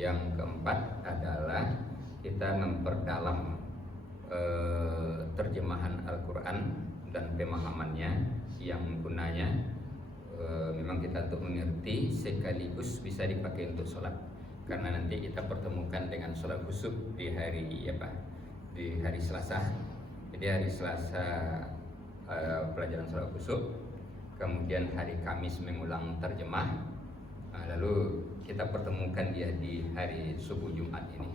Yang keempat adalah kita memperdalam terjemahan Al-Quran dan pemahamannya yang gunanya memang kita untuk mengerti sekaligus bisa dipakai untuk sholat, karena nanti kita pertemukan dengan sholat khusyuk di hari di hari Selasa. Jadi hari Selasa pelajaran sholat khusyuk, kemudian hari Kamis mengulang terjemah, lalu kita pertemukan dia di hari subuh Jumat ini,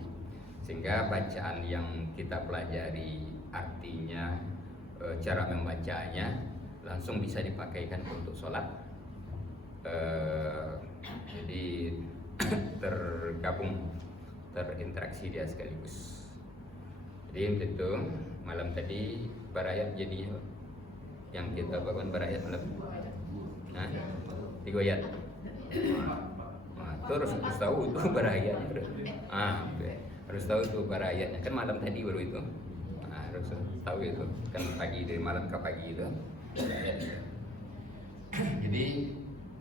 sehingga bacaan yang kita pelajari artinya, cara membacanya langsung bisa dipakaikan untuk sholat. Jadi tergabung, terinteraksi dia sekaligus. Jadi untuk itu malam tadi berayat, jadi yang kita bangun berayat malam 3 ayat. Terus tahu itu berayatnya. Harus tahu itu berayatnya, kan malam tadi baru itu. Harus tahu itu kan pagi, dari malam ke pagi itu. Jadi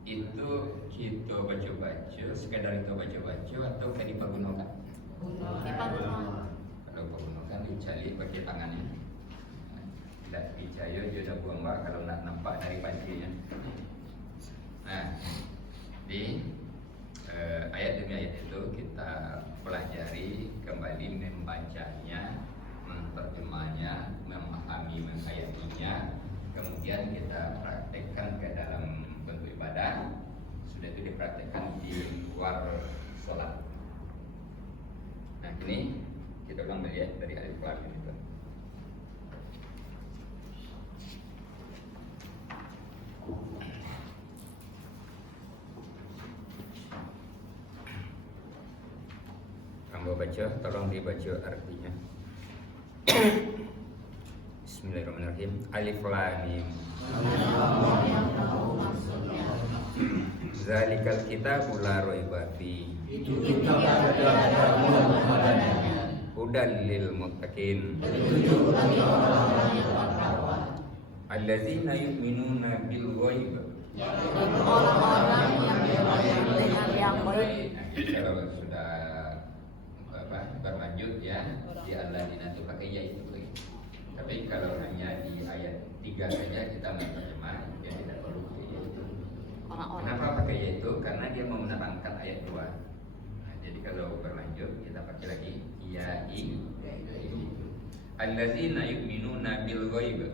itu kita baca-baca, sekadar itu baca-baca atau kan dipergunakan? Kalau pergunakan dicari pakai tangannya. Tidak dicaya dia dah buang kalau nak nampak dari pancinya. Di ayat demi ayat itu kita pelajari kembali, membacanya, menerjemahnya, memahami, menghayatinya, kemudian kita praktekkan ke dalam bentuk ibadah. Sudah itu dipraktekkan di luar sholat. Nah ini kita ulang melihat dari alif lam mim itu. Kamu baca, tolong dibaca artinya. Bismillahirrahmanirrahim. Alif lam mim. Zalikal kitabu la raiba fi. Itu kitab ada padanya. Hudan lil muttaqin. Petunjuk bagi orang-orang yang bertakwa. Allazina yu'minuna bil ghaib. Orang-orang yang beriman dengan yang baik. Kalau sudah berlanjut ya, di alladzina itu pakai ya itu lagi. Tapi kalau hanya di ayat 3 saja kita menerjemah, ya tidak perlu pakai ya itu. Kenapa pakai ya itu? Karena dia mau menerangkan ayat 2. Jadi kalau berlanjut kita pakai lagi ya i. Allazina yu'minuna bil ghaib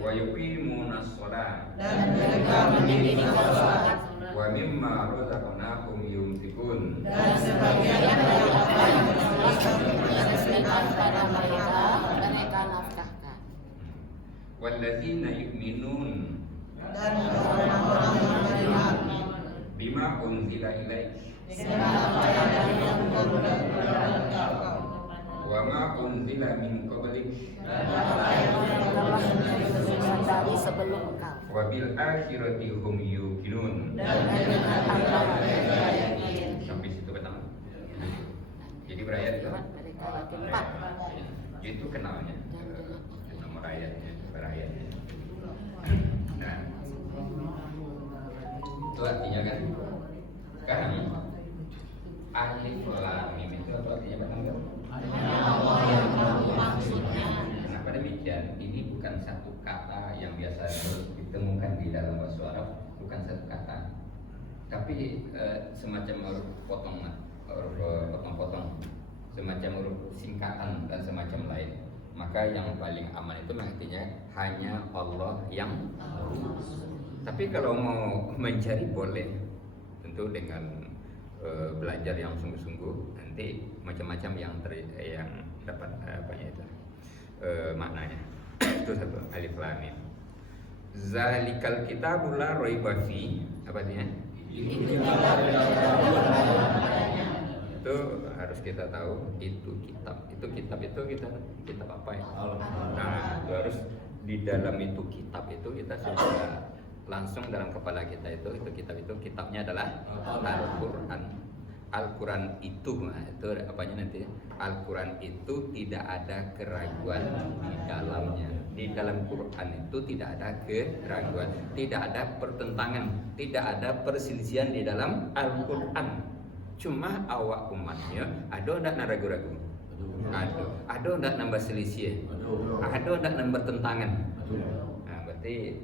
wa yuqimuna shalah Dan mereka mendirikan sholat wa mimma razaqnahum yunfiqun. dan sebagian dari apa yang telah diberikan pada mereka nafkahkan. Wallazina yu'minun Dan orang-orang yang beriman bima unzila ilaik dengan apa yang turun kepada engkau wa ma unzila min qablik dan apa yang telah diturunkan dari sebelum engkau, wa bil akhirati hum yuqinun. dan dengan apa mereka yakin. Sampai situ pertama. Jadi berayat itu Mereka lagi 4. itu kenalnya, nomor ayatnya, berayatnya. Nah, itu artinya kan. Sekarang alif lam mim itu apa artinya Pak? Allah yang tahu maksudnya. Kenapa demikian? Ini bukan satu kata yang biasa ditemukan di dalam bahasa Arab, bukan satu kata, tapi semacam huruf potong-potong, semacam huruf singkatan dan semacam lain. Maka yang paling aman itu artinya hanya Allah yang tahu. Tapi kalau mau mencari boleh, tentu dengan belajar yang sungguh-sungguh, nanti macam-macam yang dapat maknanya. Itu satu alif lam mim. Zalikal kitabu la raiba fi, apa artinya? Itu harus kita tahu, itu kitab kitab apa ya? Nah, itu harus di dalam itu kitab itu kita sudah langsung dalam kepala kita itu kitabnya adalah Al-Quran. Al-Quran itu, nah itu apanya nanti? Al-Quran itu tidak ada keraguan di dalamnya. di dalam Quran itu tidak ada keraguan, tidak ada pertentangan, tidak ada perselisihan di dalam Al-Quran. Cuma awak umatnya ada ndak nak ragu-ragu? Ada ndak nambah selisih? Ada ndak nambah tentangan? Nah, berarti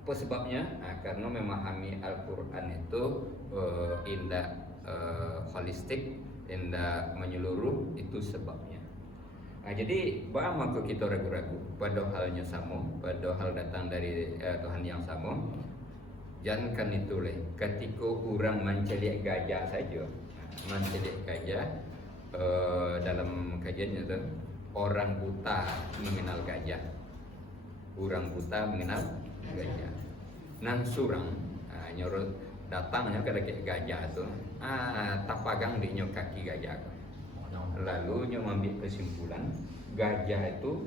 apa sebabnya? Nah, karena memahami Al-Quran itu indah holistik, indah menyeluruh, itu sebabnya. Nah, jadi bahwa maka kita ragu-ragu pada halnya sama, pada hal datang dari Tuhan yang sama. Jangan itu leh. Ketika orang mencelik gajah saja, mencelik gajah dalam kajiannya itu orang buta mengenal gajah, orang buta mengenal gajah. Nan surang nyorot datangnya ke dekat gajah tu, tapagang di nyok kaki gajah. Lalu nyo ambil kesimpulan gajah itu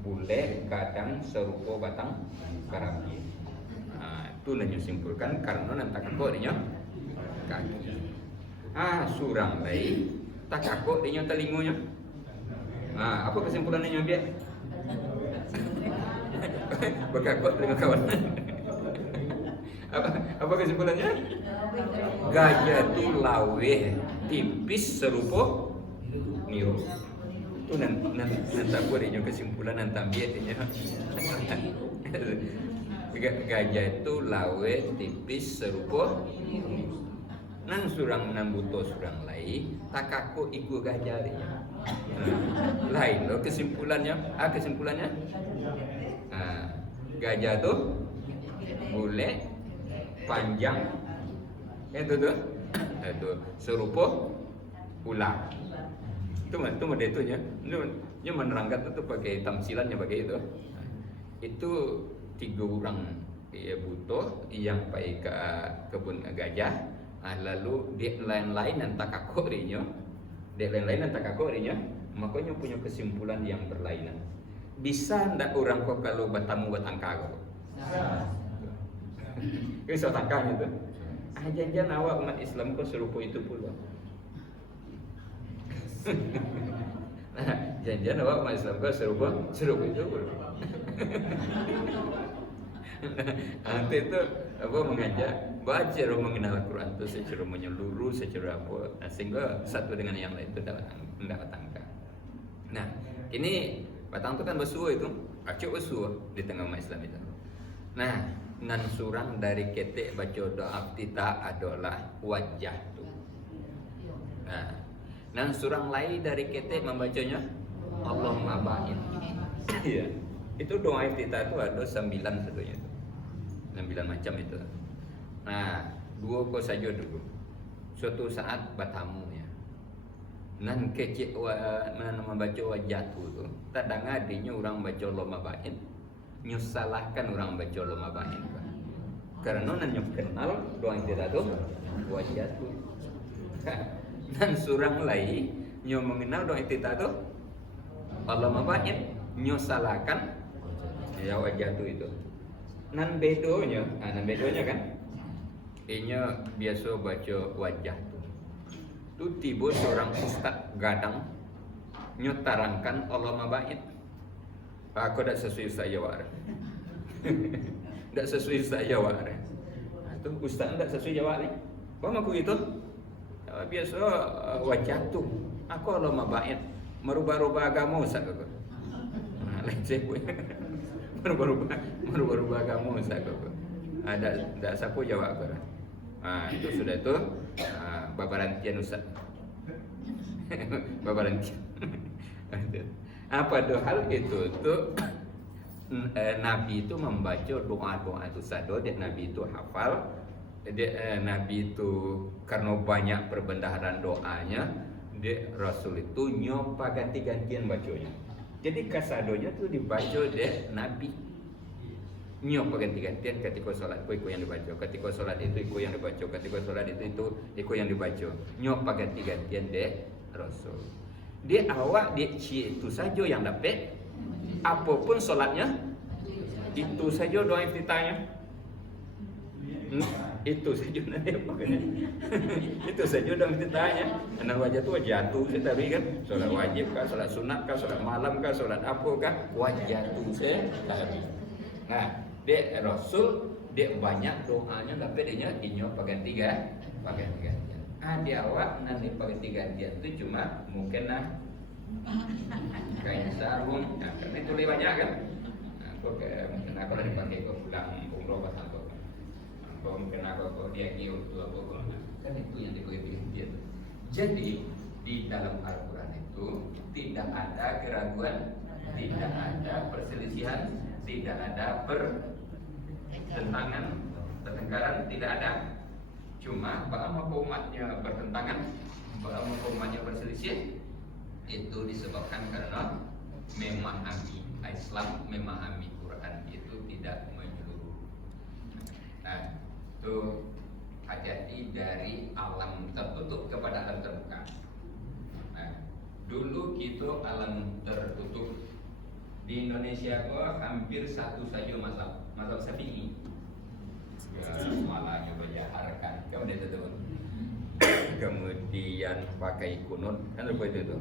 boleh kadang serupa batang karapi. Itu nyo simpulkan karena nanti kakak dia kaki. Surang lagi tak kakak dia telingonya. Apa kesimpulannya nyo biar? Berkakak telinga kawan. Apa kesimpulannya? Gajah itu lawe tipis serupa niru. Itu nanti aku ada kesimpulan nanti ambilnya. Gajah itu lawe tipis serupa nang surang nambuto surang lain tak aku ikut gajah dia. Lain lo kesimpulannya. Kesimpulannya gajah tu boleh panjang itu serupa ular. Itu nya menerangkan itu pakai tamsilannya pakai itu. Itu 3 orang butuh yang pergi ke kebun gajah. Lalu dia lain-lain nanti kakak dia, makanya punya kesimpulan yang berlainan. Bisa ndak orang kok kalau bertamu batangka kok? Bisa tangkanya tu. Jangan awak umat Islam kok serupa itu pula. Jangan awak umat Islam kok serupa itu pula. Nanti itu apa mengajak baca mengenal Al-Quran itu secara menyeluruh, secara apa, sehingga satu dengan yang lain itu tidak batangka. Nah, ini batang itu kan bersuah itu, acuk bersuah di tengah umat Islam itu. Nah, nan surang dari ketek baca doa kita adalah wajah tu. Nah, nan surang lain dari ketek membacanya Allahumma ba'in. Iya. Itu doa kita itu ada 9 satunya itu. 9 macam itu. Nah, 2 kau saja dulu. Suatu saat bertamu ya. Nan kecik membaca wajah tu. Kadang adanya orang baca Allahumma ba'in. Nyusalahkan orang baca Allahumma ba'in. Karena nan kenal doa kita tu wajah tu. Nan surang lain nyo mengenal doa kita tu Allahumma ba'in, nyusalahkan ya wajah tu itu. Nan bedonya kan inya biasa baca wajah tu. Tu tiba seorang ustaz gadang nyotarangkan Allahumma ba'in. Aku dak sesuai saya war. Dak sesuai saya war. Tu ustaz dak sesuai jawab ni. Bang aku gitu. Biasa wajah tu. Aku Allahumma ba'in. Merubah-rubah agama ustaz aku. Lain saya merubah agama ustaz aku. Ada siapa jawab aku. Itu sudah tu babarantian ustaz. Babarantian. Pada hal itu tu Nabi itu membaca doa-doa itu sado, dan Nabi itu hafal. Nabi itu karena banyak perbendaharaan doanya, Rasul itu nyoba ganti-gantian bacanya. Jadi kasadonya tu dibaca deh Nabi. Nyoba ganti-gantian ketika solat ikut yang dibaca, ketika solat itu ikut yang dibaca, ketika solat itu ikut yang dibaca. Nyoba ganti-gantian deh Rasul. Dia awak dia itu saja yang dapat. Apapun solatnya itu saja doa iftitahnya. itu saja nanti pokoknya. Itu saja udah mesti tanya. Anak wajah tu jatuh saya tadi kan. Solat wajib kah, solat sunat kah, solat malam kah, solat apa kah? Wajah tu saya tadi. Nah, dia Rasul dia banyak doanya tapi dia inyo pakai tiga. Di awak nanti pakai tiga dia tu cuma mungkin kain sarung. Nah, karena itu lebih banyak kan. Mungkin aku lagi pakai ke pulang umroh atau mungkin aku dia kiu tu apa kan itu yang dikoi dia. Jadi di dalam Al-Quran itu tidak ada keraguan, tidak ada perselisihan, tidak ada pertengkaran, tidak ada. Cuma apa umatnya bertentangan, apa umatnya berselisih itu disebabkan karena memahami Islam, memahami Quran itu tidak menyeluruh. Nah, itu hati-hati dari alam tertutup kepada alam terbuka. Nah, dulu kita alam tertutup di Indonesia hampir satu saja mazhab Syafi'i. Ya, malah juga jaharkan, kemudian itu kemudian pakai kunut kan seperti itu.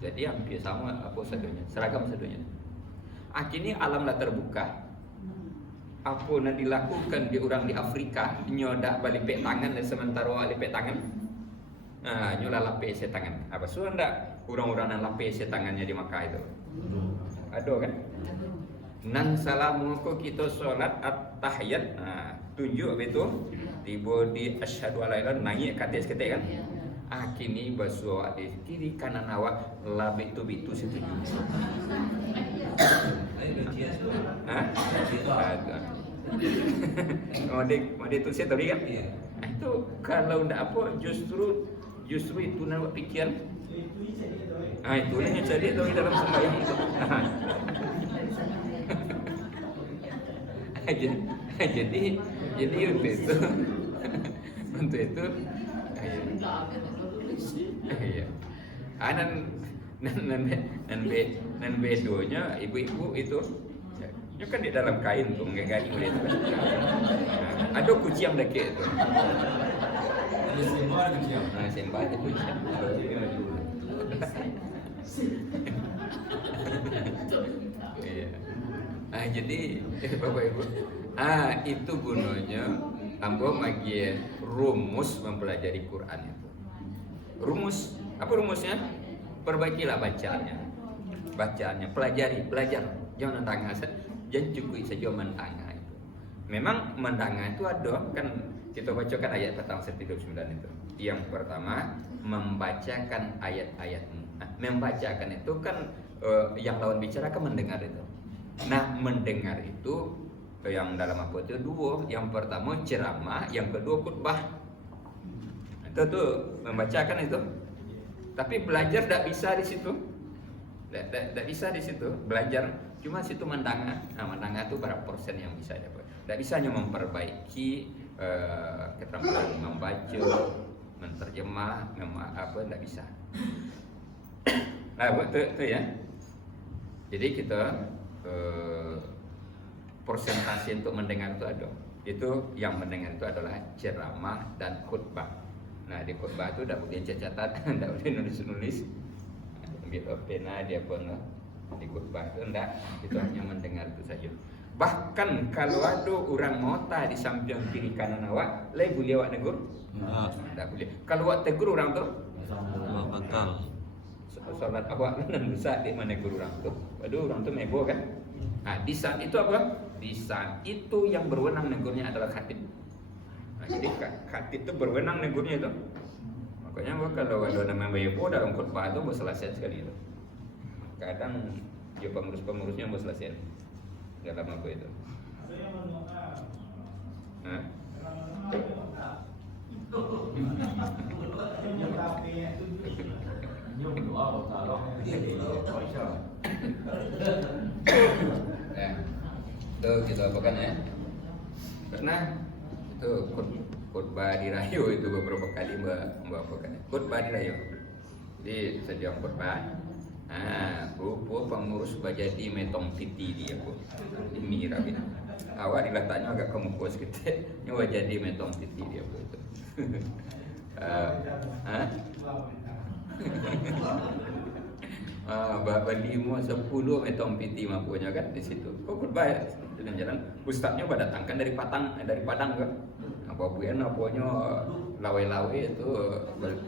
Jadi hampir sama apa sadunya, seragam sadunya. Akhirnya alamlah terbuka. Apa yang dilakukan di orang di Afrika, nyodak balik pek tangan dan sementara balik pek tangan. Nah, nyola lapis tangan. Apa sudah ndak orang-orang yang lapis tangannya di Makkah itu? Ada kan? Nan salamu ko kita solat at-tahiyat. Nah, tunjuk betul. Tiba di asyhadu alla ilaha naik ke atas ketik kan? Kini basuh di kiri kanan awak labik tu bitu setuju. Mode tu saya tadi kan? Itu kalau ndak apa justru itu nak pikiran. Itu yang jadi tu dalam sembahyang itu. Jadi untuk itu iya. Nan bedonya ibu-ibu itu kan di dalam kain tuh nggak gaji itu kan. Ada kuciam dake itu. Sembah itu kuciam. Iya. Jadi Bapak Ibu, itu gunanya ambo bagi rumus mempelajari Quran itu. Rumus, apa rumusnya? Perbaikilah bacaannya, belajar, jangan tangga, jangan cukup saja mentangga itu. Memang mentangga itu ada kan kita bacakan ayat pertama 139 itu. Yang pertama membacakan ayat-ayat. Membacakan itu kan yang lawan bicara kan mendengar itu. Nah, mendengar itu yang dalam apa itu dua. Yang pertama ceramah, yang kedua khutbah. Itu tuh membacakan itu. Tapi belajar tidak bisa di situ. Tidak bisa di situ belajar. Cuma situ mendengar. Nah, mendengar itu berapa persen yang bisa dapat. Tidak bisa hanya memperbaiki keterampilan membaca, menterjemah, tidak bisa. Nah, itu ya. Jadi kita persentase untuk mendengar itu ada. Itu yang mendengar itu adalah ceramah dan khutbah. Nah, di khutbah itu tidak boleh catat, tidak boleh nulis-nulis. Ambil pena dia pun di khutbah itu tidak, itu hanya mendengar itu saja. Bahkan kalau ada orang mota di samping kiri kanan awak, boleh awak negur? Tidak boleh. Kalau awak tegur orang tu, batal. Solat awak nan besar di mana guru orang tu. Waduh, orang tu mebo kan? Di saat itu apa? Di saat itu yang berwenang negurnya adalah khatib. Jadi khatib itu berwenang negurnya itu. Makanya kalau ada nama mebo dalam khutbah itu boleh selesai sekali itu. Kadang dia pengurus-pengurusnya boleh selesai dalam apa itu. Itu kita apakan ya? Karena itu khutbah di Rayo itu beberapa kali membawakan khutbah di Rayo. Jadi setiap khutbah, rupa pengurus bajadi metong titi dia pun di mirab itu. awak diletaknya agak kemukul sedikit, nyawa jadi metong titi dia begitu. Bali mu 10 metong piti mampunya kan di situ. Kok berbayar jalan-jalan. Ustaznya pada datangkan dari Padang ke. Apa buyan apanya lawe-lawe itu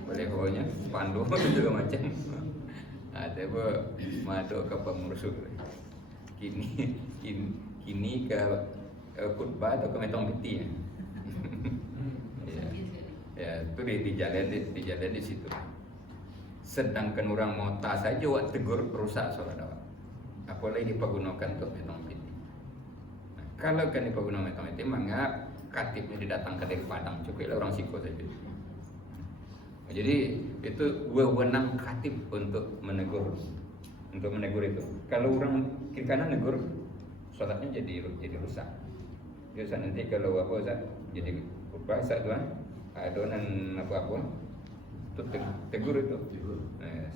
balehonya pandu segala macam. Ada madu ke pengurus kini ke khutbah atau ke metong piti. Ya, itu di jalan di situ. Sedangkan orang mau tas saja wak tegur rusak sholat awak. Apalagi dipergunakan untuk metong piti. Nah, kalau kan dipergunakan metong piti, maka katibnya didatangkan dari Padang, cukuplah orang Siko saja. Nah, jadi itu wewenang katib untuk menegur itu. Kalau orang kiri kanan negur, sholatnya jadi rusak. Jadi nanti kalau apa Ustaz, jadi bahasa tuan, adonan apa itu tegur itu.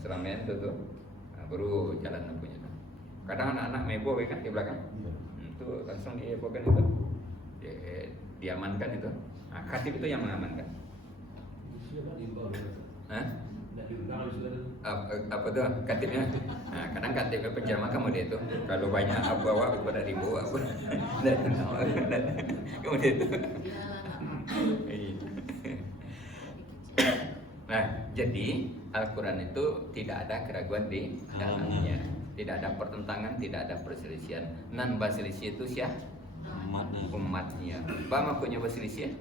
Selama itu tuh, baru jalan punya. Kadang anak-anak mebo kan di belakang, itu langsung diepokan itu, diamankan itu. Nah, katib itu yang mengamankan. Apa tuh katibnya? Nah, kadang katibnya penjama kamu dia itu. Kalau banyak bawa pada ribu aku. Kemudian itu. Nah, jadi Al-Quran itu tidak ada keraguan di dalamnya, tidak ada pertentangan, tidak ada perselisihan. Nan berselisih itu siapa? Umatnya. Apa maksudnya berselisih?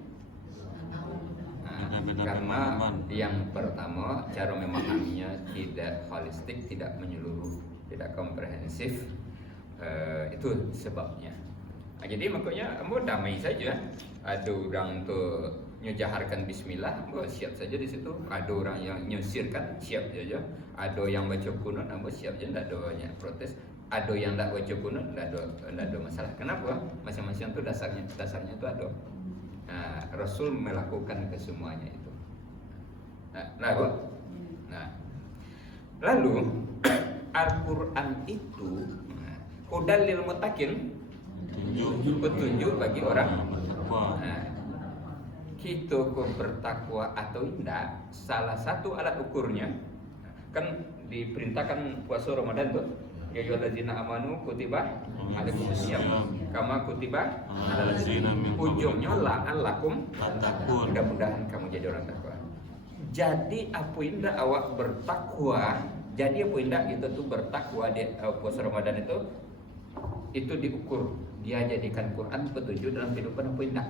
Karena yang pertama cara memahaminya tidak holistik, tidak menyeluruh, tidak komprehensif. Itu sebabnya. Nah, jadi makanya mau damai saja. Ada orang tuh nyejaharkan bismillah, siap saja di situ. Ada orang yang nyusirkan, siap saja. Ada yang baca kunut, siap saja, tidak ada banyak protes. Ada yang tidak baca kunut, tidak ada masalah. Kenapa? Masing-masing itu dasarnya itu ada. Nah, Rasul melakukan kesemuanya itu. Lalu Al-Quran itu hudal lil muttaqin, petunjuk bagi orang. Kita bertakwa atau tidak, salah satu alat ukurnya kan diperintahkan puasa Ramadan tuh. Ya ayyuhallazina amanu kutiba alaikumusiyam kama kutiba alal ladzina min qablikum. Ujungnya la'allakum tattaqun. Mudah-mudahan kamu jadi orang takwa. Jadi apa indah awak bertakwa? Jadi apa indah itu tuh bertakwa di puasa Ramadan itu diukur. Dia jadikan Quran petunjuk dalam kehidupan apa indah?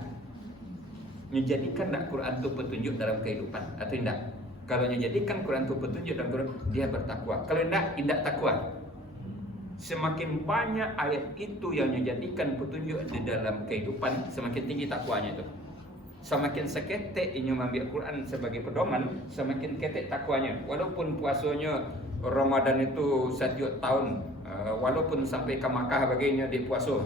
Menjadikan tak Quran itu petunjuk dalam kehidupan atau tidak? Kalau menjadikan Quran itu petunjuk dalam kehidupan, dia bertakwa. Kalau tidak takwa. Semakin banyak ayat itu yang menjadikan petunjuk di dalam kehidupan, semakin tinggi takwanya itu. Semakin seketek ini mengambil Quran sebagai pedoman, semakin ketek takwanya. Walaupun puasanya Ramadan itu 1 tahun, walaupun sampai ke Makkah baginya di puasa,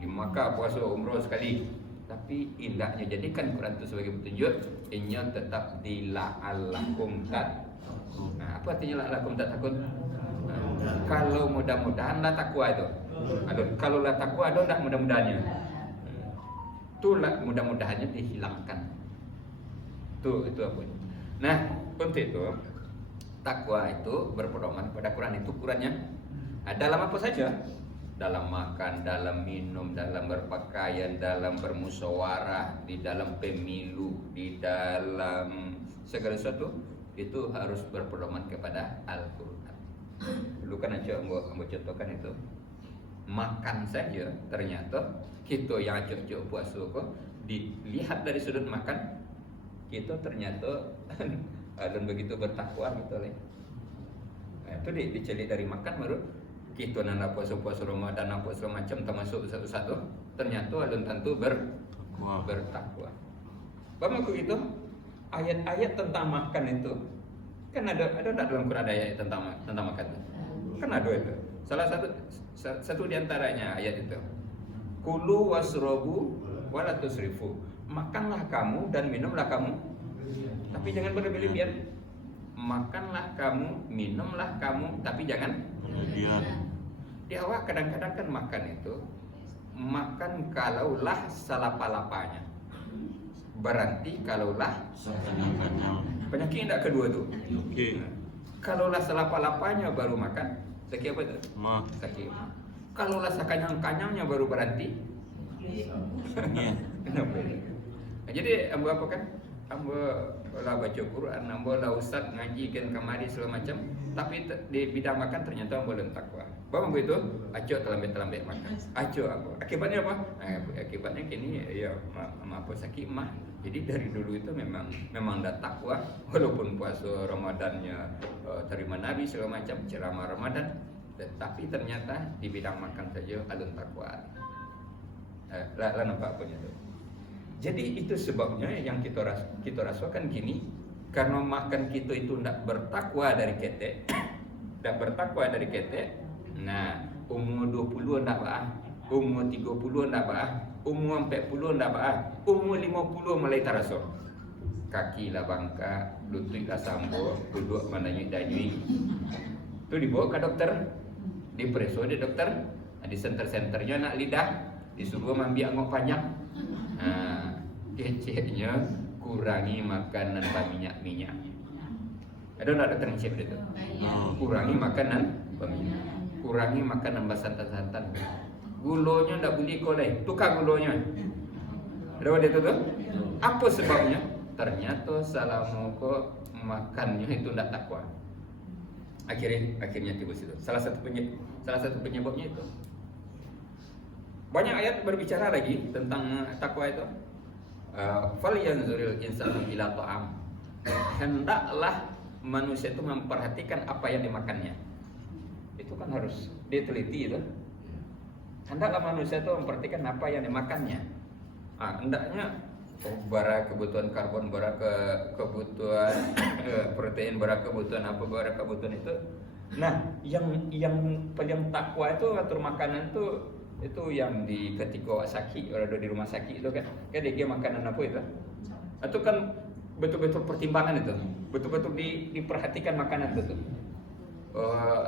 di Makkah puasa umroh sekali, tapi indahnya jadikan Quran itu sebagai petunjuk, inya tetap dila'allakum tattaqun. Nah, apa artinya la'allakum tattaqun? Kalau mudah-mudahan lah takwa itu. Kalau lah takwa ada enggak mudah-mudahannya? Itulah mudah-mudahannya dihilangkan. Itu apa? Nah, untuk itu takwa itu berpedoman pada Quran. Itu Qurannya dalam apa saja? Dalam makan, dalam minum, dalam berpakaian, dalam bermusyawarah, di dalam pemilu, di dalam segala sesuatu itu harus berpedoman kepada Al-Quran. Dulu kan aja mau contohkan itu, makan saja ternyata kita yang acok-acok puasa kok dilihat dari sudut makan kita ternyata dan begitu bertakwa gitu lah. Nah, itu diceli dari makan baru kita nanda puasa-puasa Ramadan dan puasa macam termasuk satu-satu ternyata alun tentu bertakwa. Bagaimana begitu? Ayat-ayat tentang makan itu kan ada dalam Quran ada ayat tentang makan. Kan ada itu. Salah satu di antaranya ayat itu. Kulu wasrobu wala tusrifu. Makanlah kamu dan minumlah kamu. Tapi jangan berlebihan. Makanlah kamu, minumlah kamu, tapi jangan berlebihan. Di awal kadang-kadang kan makan itu makan kalaulah salapa-lapanya. Berarti kalaulah Kenyang-kenyang. penyakit tidak kedua tuh. Oke. Kalaulah salapa-lapanya baru makan, sakit apa itu? Ma. Sakit mah. Kalaulah sakanyang-kanyangnya baru berhenti. Iya. Kenapa ini? Nah, jadi ambo apa kan? Ambo lah baca Quran, ambo lah ustaz ngaji kan kamari segala macam. Tapi di bidang makan ternyata ambo belum takwa. Bang begitu, acok terlambat makan. Acok aku. Akibatnya apa? Akibatnya kini ya apa sakit mah. Jadi dari dulu itu memang dah takwa, walaupun puasa Ramadannya terima Nabi segala macam, ceramah Ramadan, tetapi ternyata di bidang makan saja alun takwa. Lah nampak punya tu. Jadi itu sebabnya yang kita rasakan gini, karena makan kita itu tidak bertakwa dari ketek, tidak bertakwa dari ketek. Nah, umur 20 tidak bah, umur 30 tidak bah, umur 40 tidak bah, umur 50 mulai terasa. Kaki lah bangka, lutut lah sambo, duduk mananya danyui. Itu dibawa ke dokter, diperiksa di dokter, di center-centernya nak lidah, disuruh ambil angok panjang. Nah, keceknya kurangi makanan berminyak-minyak. Ada nak dokter ngecek itu? Kurangi makanan berminyak, kurangi makanan bersantan-santan. Gulanya tak boleh koleh, tukar gulanya. Ada dia tu? Apa sebabnya? Ternyata salah moko makannya itu tak takwa. Akhirnya tiba situ. Salah satu penyebabnya itu. Banyak ayat berbicara lagi tentang takwa itu. Falyanzuril insanu ila ta'am. Hendaklah manusia itu memperhatikan apa yang dimakannya. Itu kan harus diteliti itu. Hendaklah manusia itu memperhatikan apa yang dimakannya. Hendaknya bara kebutuhan karbon, bara kebutuhan protein, bara kebutuhan apa, bara kebutuhan itu. Nah, yang paling takwa itu atur makanan itu yang di ketika sakit, orang di rumah sakit itu kan dia makanan apa itu? Itu kan betul-betul pertimbangan itu, betul-betul diperhatikan makanan itu.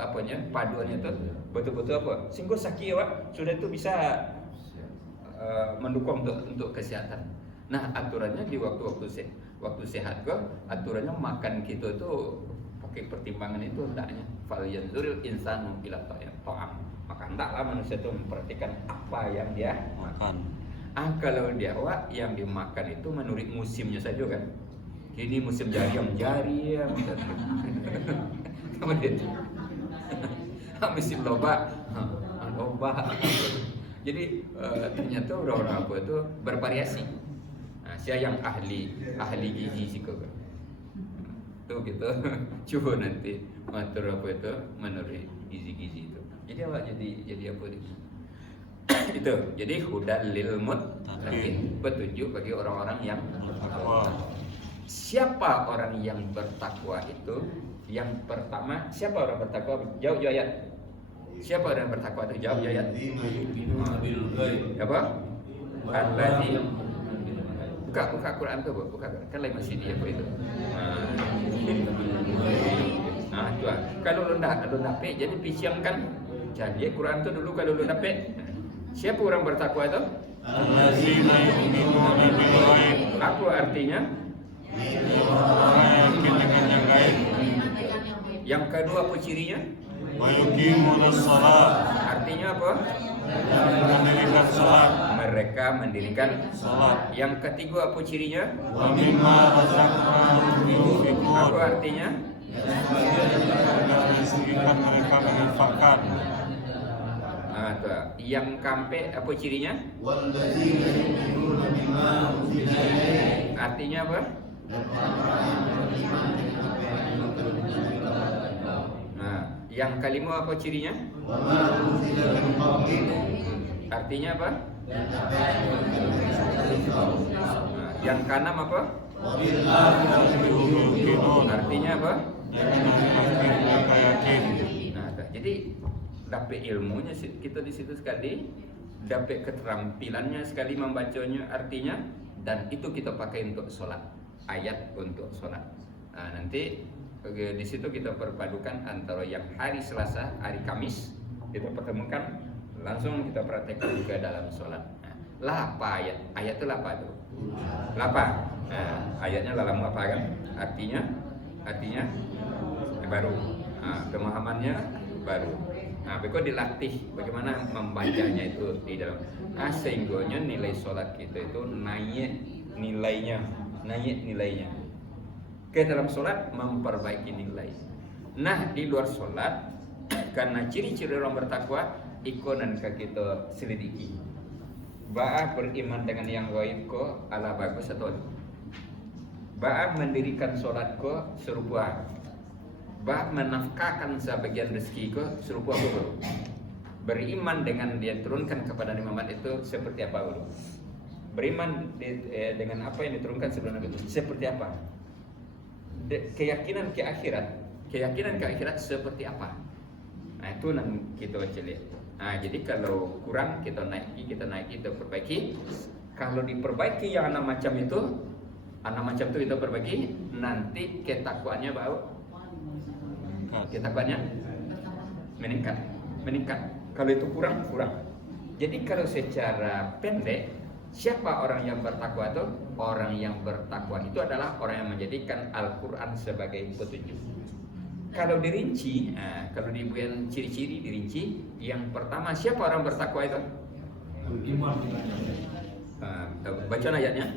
Apanya paduannya itu betul-betul apa? Sehingga sakit awak sudah itu bisa mendukung untuk kesehatan. Nah, aturannya di waktu sehat kok, aturannya makan kita itu pakai pertimbangan itu hendaknya falyanzuril insanu ila ta'am. Maka hendaklah manusia itu memperhatikan apa yang dia Makan. Kalau dia yang dimakan itu menurut musimnya saja kan. Ini musim jariam. Kemudian musim loba. Jadi ternyata orang-orang apa itu bervariasi. Nah, siapa yang ahli gizi sih kok. Tuh gitu. Coba nanti matur apa itu menurut gizi-gizi itu. Jadi awak jadi apa itu? Itu. Jadi hudal lil muttaqin, petunjuk bagi orang-orang yang bertakwa. Siapa orang yang bertakwa itu? Yang pertama, siapa orang bertakwa? Jawab ayat. Siapa orang bertakwa itu? Jawab ayat. Apa? Allazi buka Quran tu, buka kan lain masih dia apa itu. Nah, tu lah. Kalau lu dapat jadi pisiangkan. Jadi Quran tu dulu kalau lu dapat. Siapa orang bertakwa itu? Allazina yu'minuna bil ghaib. Apa artinya? Orang yang yakin dengan yang gaib. Yang kedua apa cirinya? Wa yuqimunas shalah. Artinya apa? Mendirikan salat. Mereka mendirikan Salat. Yang ketiga apa cirinya? Wa mimma razaqnahum yunfiqun. Apa artinya? Dan disediakan mereka menginfakkan. Nah, tu. Yang kampe apa cirinya? Artinya apa? Nah, yang kelima apa cirinya? Artinya apa? Nah, yang keenam apa? Yuqinun. Artinya apa? Yang mereka yakin. Nah, jadi dapat ilmunya kita di situ sekali, dapat keterampilannya sekali membacanya artinya, dan itu kita pakai untuk sholat, ayat untuk sholat. Nah, nanti di situ kita perpadukan antara yang hari Selasa, hari Kamis kita pertemukan langsung kita praktekkan juga dalam sholat. Nah, lapa ayat, ayat itu lapa itu, lapa. Nah, ayatnya lalamu apa kan? Artinya baru. Nah, pemahamannya baru. Nah, beko dilatih bagaimana membacanya itu di dalam. Nah, sehingga nilai sholat kita itu naik nilainya. Ke dalam sholat memperbaiki nilai. Nah, di luar sholat karena ciri-ciri orang bertakwa ikonan kita selidiki. Ba'ah beriman dengan yang gaib ko ala bagus atau ba'ah mendirikan sholat ko serupa. Ba'ah menafkahkan sebagian rezeki ko serupa bro. Beriman dengan dia turunkan kepada Nabi Muhammad itu seperti apa bro? Beriman dengan apa yang diturunkan sebelum Nabi itu seperti apa? Keyakinan ke akhirat seperti apa? Nah, itu yang kita baca lihat. Nah, jadi kalau kurang kita naiki, kita perbaiki. Kalau diperbaiki yang anak macam itu kita perbaiki, nanti ketakwaannya baru. Ketakwaannya meningkat. Kalau itu kurang. Jadi kalau secara pendek, siapa orang yang bertakwa itu? Orang yang bertakwa itu adalah orang yang menjadikan Al-Quran sebagai petunjuk. Kalau dirinci, kalau dibuat ciri-ciri dirinci, yang pertama siapa orang bertakwa itu? Baca ayatnya.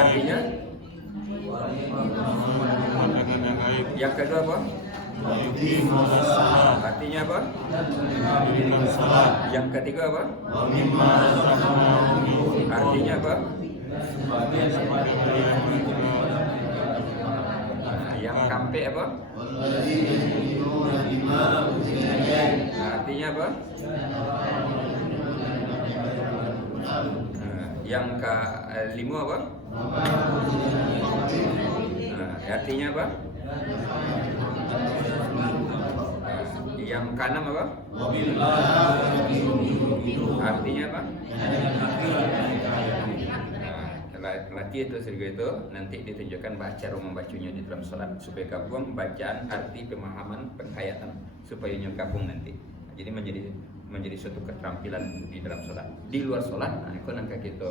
Artinya, yang kedua apa? Artinya apa? Yang ketiga apa? Artinya apa? Yang kampe apa? Artinya apa? Yang kelima apa? Artinya apa? Yang keenam apa? Artinya apa? Latih itu serga itu nanti ditunjukkan cara membacanya di dalam sholat supaya gabung bacaan, arti, pemahaman, penghayatan supaya gabung nanti. Jadi menjadi suatu keterampilan di dalam sholat. Di luar sholat, itu nanti kita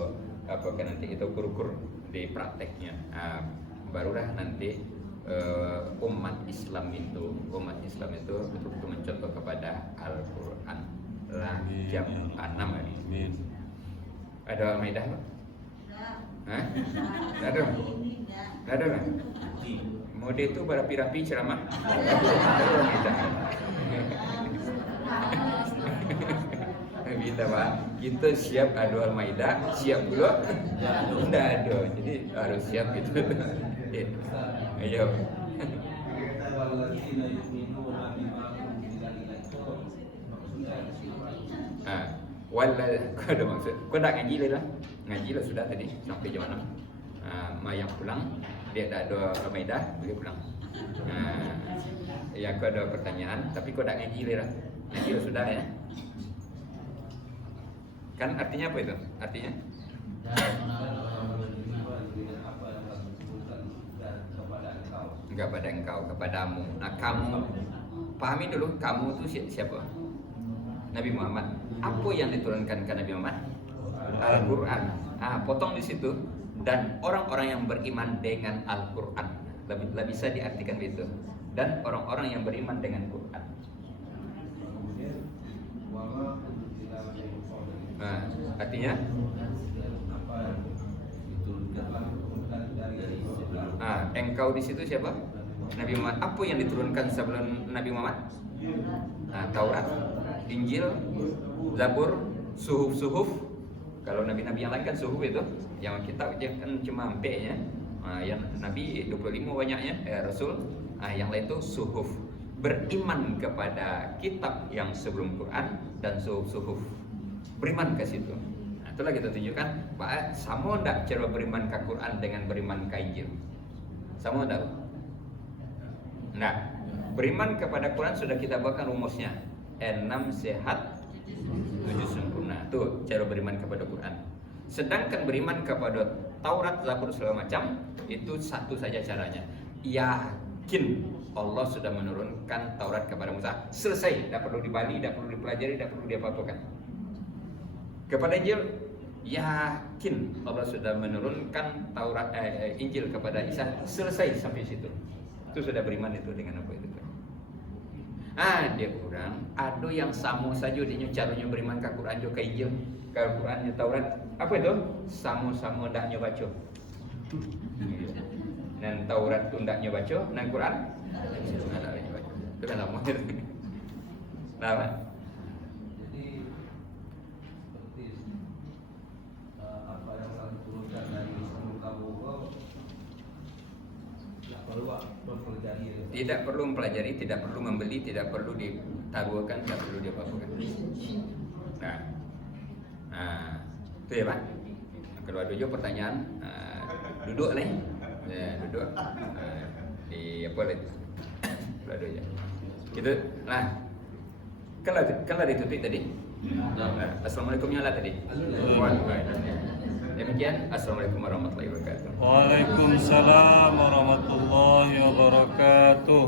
nanti itu kur di prakteknya. Barulah nanti umat Islam itu betul-betul mencontoh kepada Al-Quran lah jam 6 hari. Ada Al-Maidah? Hah? Ada kan? Mode itu berapi-rapi ceramah. Kita Pak, kita siap adu Al-Maidah, siap belum? Tidak ada, jadi harus siap gitu. Ayo. Wala, kau ada maksud? Kau dah ngaji lah? Ngaji lah sudah tadi sampai jam 6. Mayang pulang, dia tak ada Al-Maidah, boleh pulang. Ya kau ada pertanyaan, tapi kau dah ngaji lah? Ngaji lah sudah ya? Kan artinya apa itu? Artinya? Enggak pada engkau, kepadamu. Nah, kamu pahami dulu, kamu itu siapa? Nabi Muhammad. Apa yang diturunkan ke Nabi Muhammad? Al-Quran. Potong di situ. Dan orang-orang yang beriman dengan Al-Quran. Lebih bisa diartikan begitu. Dan orang-orang yang beriman dengan Quran. Artinya? Engkau di situ siapa? Nabi Muhammad. Apa yang diturunkan sebelum Nabi Muhammad? Taurat, Injil, Zabur, Suhuf. Kalau nabi-nabi yang lain kan suhuf itu, yang kitab kan cuma ampe ya. Yang Nabi 25 banyaknya, Rasul. Yang lain itu suhuf. Beriman kepada kitab yang sebelum Quran dan suhuf. Beriman ke situ. Itulah kita tunjukkan, Pak, sama enggak cara beriman ke Quran dengan beriman ke Injil? Sama enggak? Nah, beriman kepada Quran sudah kita bahkan rumusnya. 6 sehat, 7 sempurna. Tuh cara beriman kepada Quran. Sedangkan beriman kepada Taurat, Zabur segala macam itu satu saja caranya. Ya yakin Allah sudah menurunkan Taurat kepada Musa. Selesai, tidak perlu dibali, tidak perlu dipelajari, tidak perlu diapa-apakan. Kepada Injil, yakin Allah sudah menurunkan Taurat Injil kepada Isa. Selesai sampai situ. Itu sudah beriman itu dengan apa itu. Dia kurang. Ada yang sama saja dia caranya beriman ke Quran juga ke Injil, ke Quran Taurat. Apa itu? Sama-sama ndaknya baca. Dan Taurat tu ndaknya baca, dan Quran ndaknya baca. Itu kan sama. Nah, Jadi seperti apa yang telah diturunkan dari muka buku tidak perlu mempelajari. tidak perlu mempelajari, tidak perlu membeli, tidak perlu ditaruhkan, tidak perlu diapa-apakan. Nah, itu ya Pak. Kalau ada juga pertanyaan, duduk nih, ya, duduk di apa itu? Kalau ada ya. Gitu. Nah, kalau ditutup tadi. Assalamualaikumnya lah tadi. Demikian, assalamualaikum warahmatullahi wabarakatuh. Waalaikumsalam warahmatullahi wabarakatuh.